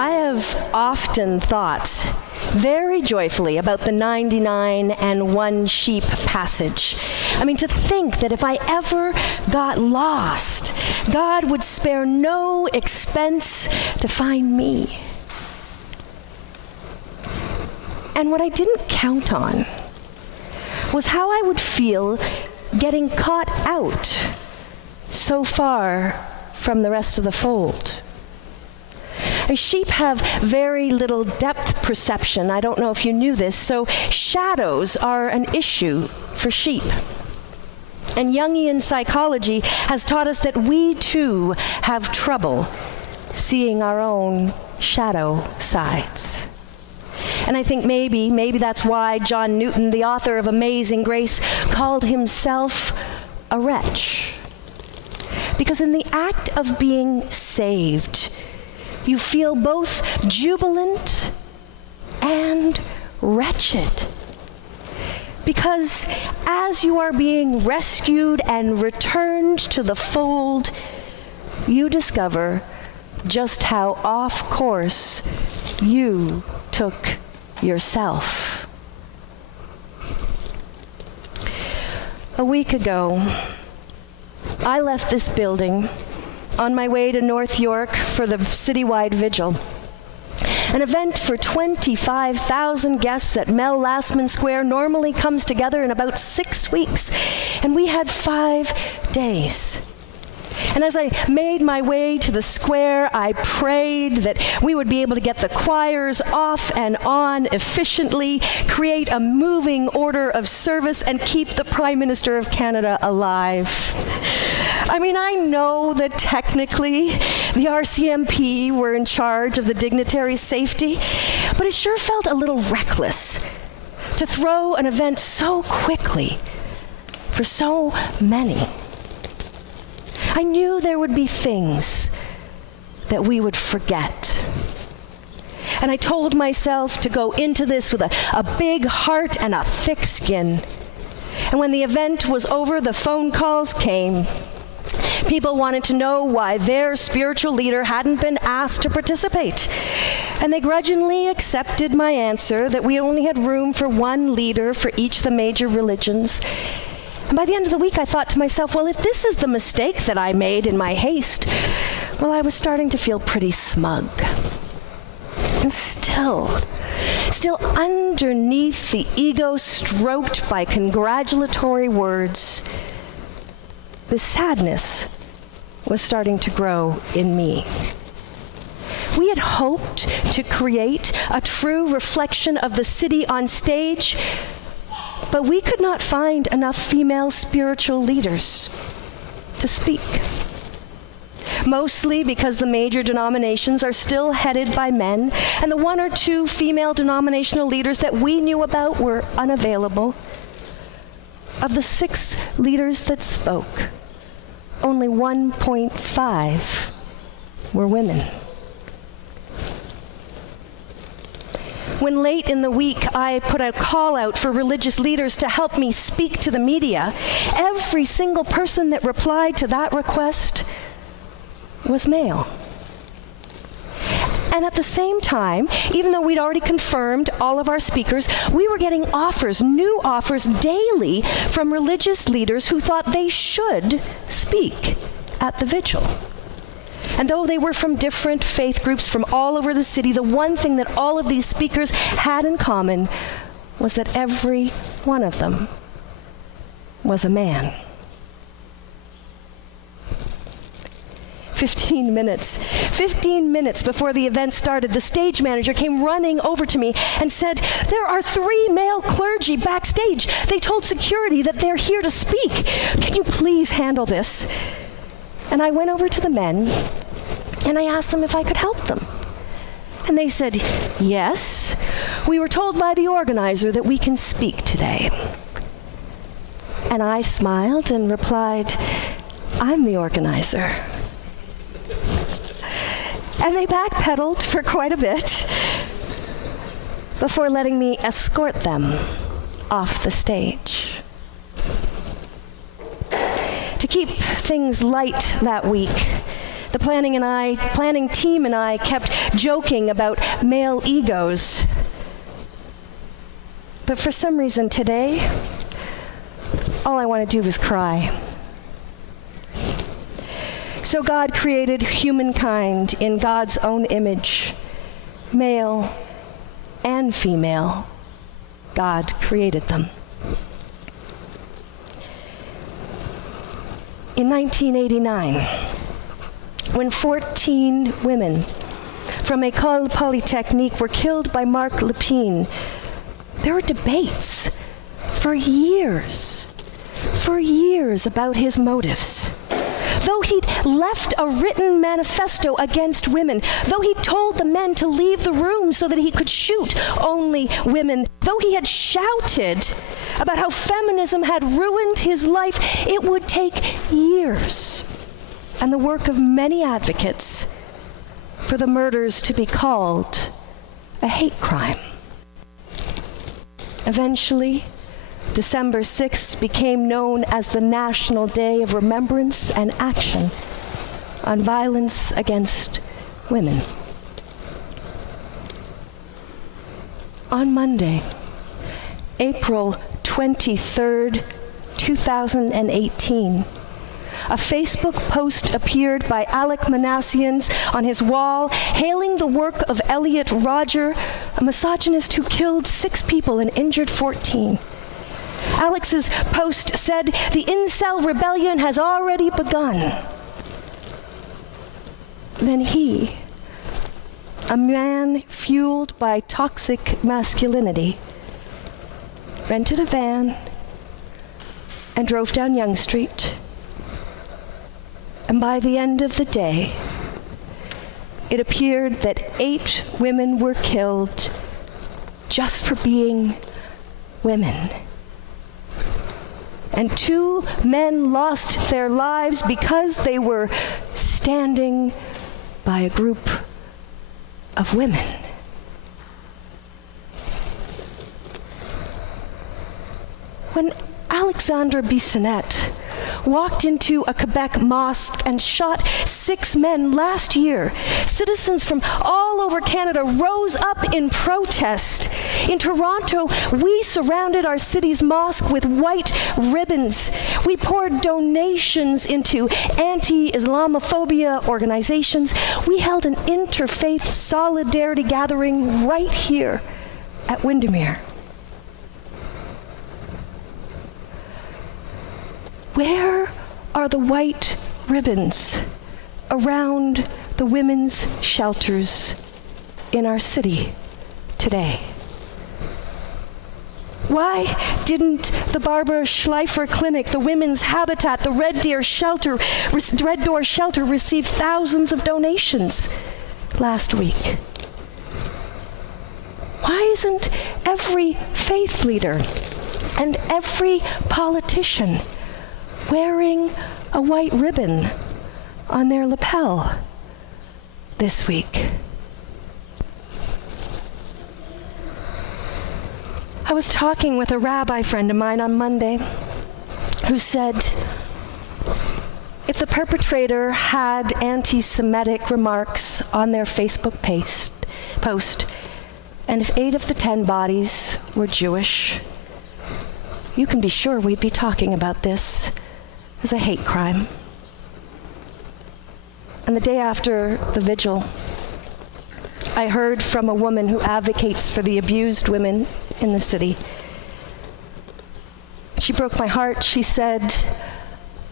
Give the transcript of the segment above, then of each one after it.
I have often thought very joyfully about the 99 and 1 sheep passage. I mean, to think that if I ever got lost, God would spare no expense to find me. And what I didn't count on was how I would feel getting caught out so far from the rest of the fold. And sheep have very little depth perception. I don't know if you knew this, so shadows are an issue for sheep. And Jungian psychology has taught us that we too have trouble seeing our own shadow sides. And I think maybe that's why John Newton, the author of Amazing Grace, called himself a wretch. Because in the act of being saved, you feel both jubilant and wretched. Because as you are being rescued and returned to the fold, you discover just how off course you took yourself. A week ago, I left this building on my way to North York for the citywide vigil, an event for 25,000 guests at Mel Lastman Square normally comes together in about 6 weeks, and we had 5 days. And as I made my way to the square, I prayed that we would be able to get the choirs off and on efficiently, create a moving order of service, and keep the Prime Minister of Canada alive. I mean, I know that technically the RCMP were in charge of the dignitaries' safety, but it sure felt a little reckless to throw an event so quickly for so many. I knew there would be things that we would forget. And I told myself to go into this with a big heart and a thick skin. And when the event was over, the phone calls came. People wanted to know why their spiritual leader hadn't been asked to participate. And they grudgingly accepted my answer that we only had room for 1 leader for each of the major religions. And by the end of the week, I thought to myself, well, if this is the mistake that I made in my haste, well, I was starting to feel pretty smug. And still underneath the ego stroked by congratulatory words, the sadness was starting to grow in me. We had hoped to create a true reflection of the city on stage, but we could not find enough female spiritual leaders to speak. Mostly because the major denominations are still headed by men, and the 1 or 2 female denominational leaders that we knew about were unavailable. Of the 6 leaders that spoke, only 1.5 were women. When late in the week I put a call out for religious leaders to help me speak to the media, every single person that replied to that request was male. And at the same time, even though we'd already confirmed all of our speakers, we were getting offers, new offers daily from religious leaders who thought they should speak at the vigil. And though they were from different faith groups from all over the city, the one thing that all of these speakers had in common was that every one of them was a man. 15 minutes before the event started, the stage manager came running over to me and said, "There are 3 male clergy backstage. They told security that they're here to speak. Can you please handle this?" And I went over to the men and I asked them if I could help them. And they said, "Yes, we were told by the organizer that we can speak today." And I smiled and replied, "I'm the organizer." And they backpedaled for quite a bit before letting me escort them off the stage. To keep things light that week, The planning team and I kept joking about male egos. But for some reason today, all I want to do is cry. So God created humankind in God's own image, male and female. God created them. In 1989, when 14 women from École Polytechnique were killed by Marc Lépine, there were debates for years about his motives. Though he'd left a written manifesto against women, though he told the men to leave the room so that he could shoot only women, though he had shouted about how feminism had ruined his life, it would take years and the work of many advocates for the murders to be called a hate crime. Eventually, December 6th became known as the National Day of Remembrance and Action on Violence Against Women. On Monday, April 23rd, 2018, a Facebook post appeared by Alec Manassians on his wall, hailing the work of Elliot Rodger, a misogynist who killed 6 people and injured 14. Alex's post said, "The incel rebellion has already begun." Then he, a man fueled by toxic masculinity, rented a van and drove down Yonge Street. And by the end of the day, it appeared that 8 women were killed just for being women. And 2 men lost their lives because they were standing by a group of women. When Alexandre Bissonnette walked into a Quebec mosque and shot 6 men last year, citizens from all over Canada rose up in protest. In Toronto, we surrounded our city's mosque with white ribbons. We poured donations into anti-Islamophobia organizations. We held an interfaith solidarity gathering right here at Windermere. Where are the white ribbons around the women's shelters in our city today? Why didn't the Barbara Schleifer Clinic, the Women's Habitat, the Red Door Shelter receive thousands of donations last week? Why isn't every faith leader and every politician wearing a white ribbon on their lapel this week? I was talking with a rabbi friend of mine on Monday who said, if the perpetrator had anti-Semitic remarks on their Facebook post, and if 8 of the 10 bodies were Jewish, you can be sure we'd be talking about this as a hate crime. And the day after the vigil, I heard from a woman who advocates for the abused women in the city. She broke my heart. She said,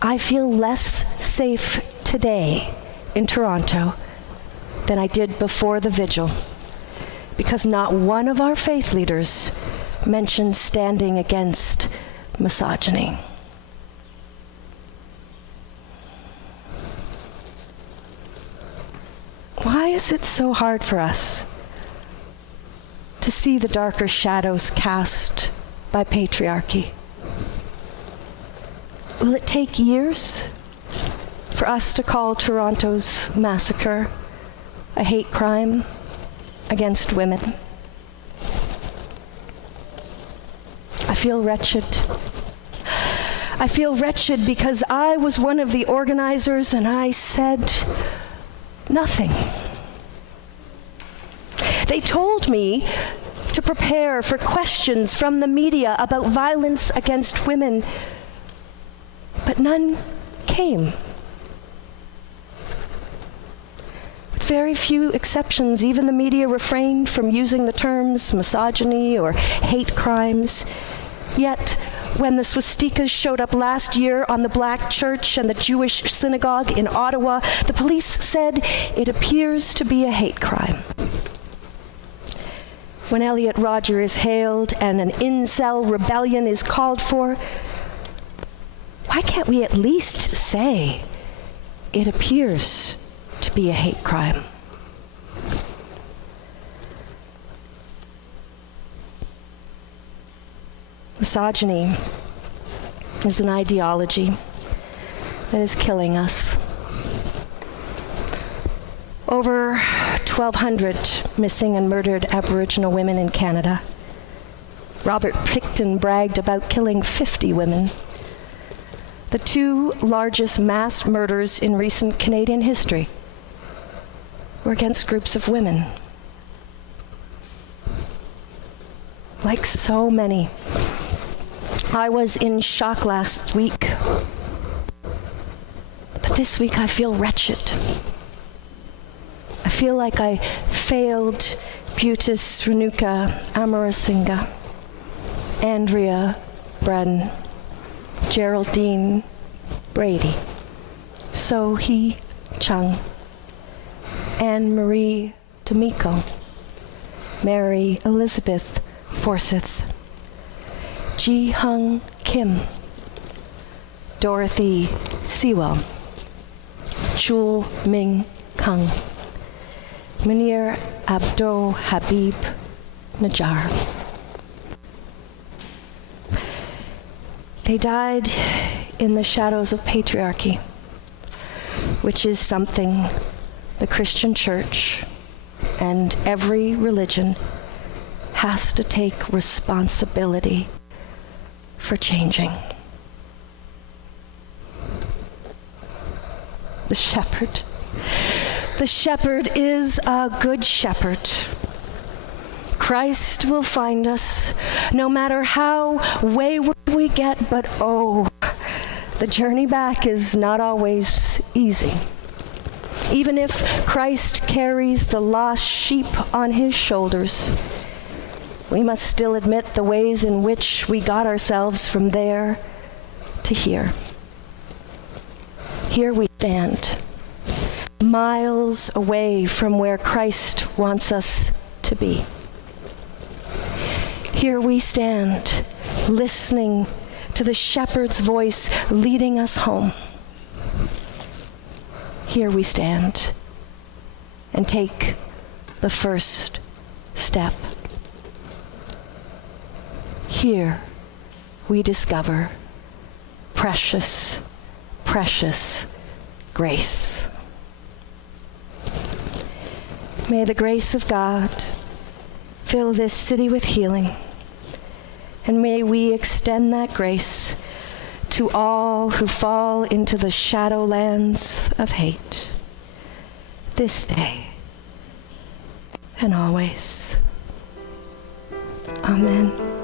"I feel less safe today in Toronto than I did before the vigil, because not one of our faith leaders mentioned standing against misogyny." Why is it so hard for us to see the darker shadows cast by patriarchy? Will it take years for us to call Toronto's massacre a hate crime against women? I feel wretched. I feel wretched because I was one of the organizers, and I said, nothing. They told me to prepare for questions from the media about violence against women, but none came. With very few exceptions, even the media refrained from using the terms misogyny or hate crimes. Yet, when the swastikas showed up last year on the black church and the Jewish synagogue in Ottawa, the police said it appears to be a hate crime. When Elliot Rodger is hailed and an incel rebellion is called for, why can't we at least say it appears to be a hate crime? Misogyny is an ideology that is killing us. Over 1,200 missing and murdered Aboriginal women in Canada. Robert Pickton bragged about killing 50 women. The two largest mass murders in recent Canadian history were against groups of women. Like so many, I was in shock last week, but this week I feel wretched. I feel like I failed Butis Renuka Amarasinga, Andrea Bren, Geraldine Brady, Sohee Chung, Anne-Marie D'Amico, Mary Elizabeth Forsyth, Ji Hung Kim, Dorothy Sewell, Chul Ming Kang, Munir Abdul Habib Najjar. They died in the shadows of patriarchy, which is something the Christian church and every religion has to take responsibility for changing. The shepherd is a good shepherd. Christ will find us no matter how wayward we get, but oh, the journey back is not always easy. Even if Christ carries the lost sheep on his shoulders, we must still admit the ways in which we got ourselves from there to here. Here we stand, miles away from where Christ wants us to be. Here we stand, listening to the shepherd's voice leading us home. Here we stand and take the first step. Here we discover precious, precious grace. May the grace of God fill this city with healing, and may we extend that grace to all who fall into the shadowlands of hate, this day and always. Amen.